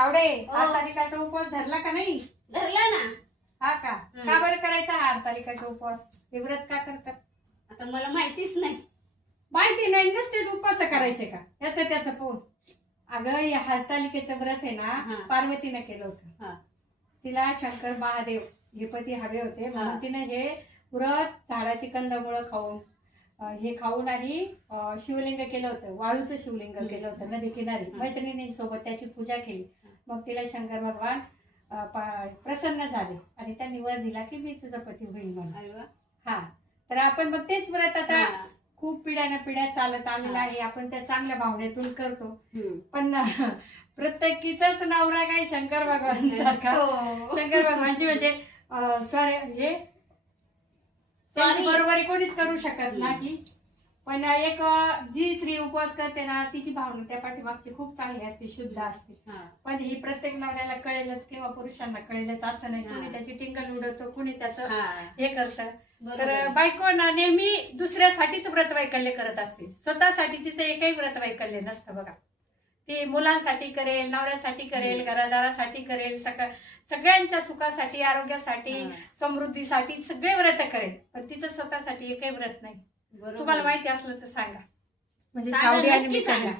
सावडे, हरतालिकाचा उपवास धरला का नाही? धरला ना. हा का? का बरं करायचा हा हरतालिकाचा उपवास? हे व्रत का करतात? आता मला माहितीच नाही. माहिती नाही, नुसतेच उपवास करायचे का? याचं त्याचं पोट. अगं या हरतालिकेचं व्रत आहे ना, पार्वतीने केलं होतं. तिला शंकर महादेव हे पती हवे होते, म्हणून तिने हे व्रत झाडाची कंदमुळं खाऊन हे खाऊन आणि शिवलिंग केलं होतं, वाळूचं शिवलिंग केलं होतं नदी किनारी. मैत्रिणींसोबत त्याची पूजा केली. मग तिला शंकर भगवान प्रसन्न झाले आणि त्यांनी वर दिला की मी तुझा पती होईल म्हणून. हा, तर आपण मग तेच व्रत आता खूप पिढ्यानं पिढ्या चालत आलेलं आहे. आपण त्या चांगल्या भावनेतून करतो. पण प्रत्येकीचाच नवरा काही शंकर भगवान सारखा. शंकर भगवानची म्हणजे हे बरोबरी कोणीच करू शकत नाही. पण एक जी स्त्री उपवास करते ना, तिची भावना त्या पाठीमागची खूप चांगली असते, शुद्ध असते. पण ही प्रत्येक नवऱ्याला कळेलच किंवा पुरुषांना कळेलच असं नाही. कुणी त्याची टिंगल उडवतो, कुणी त्याचं हे करतं. तर बायको ना नेहमी दुसऱ्यासाठीच व्रत वैकल्य करत असते, स्वतःसाठी तिचं एकही व्रत वैकल्य नसतं बघा. ती मुलांसाठी करेल, नवऱ्यासाठी करेल, घरादारासाठी करेल, सगळ्यांच्या सुखासाठी, आरोग्यासाठी, समृद्धीसाठी सगळे व्रत करेल. पण तिचं स्वतःसाठी एकही व्रत नाही. तुम्हाला माहिती असलं तर सांगा, म्हणजे सावडी आणि मी सांगा.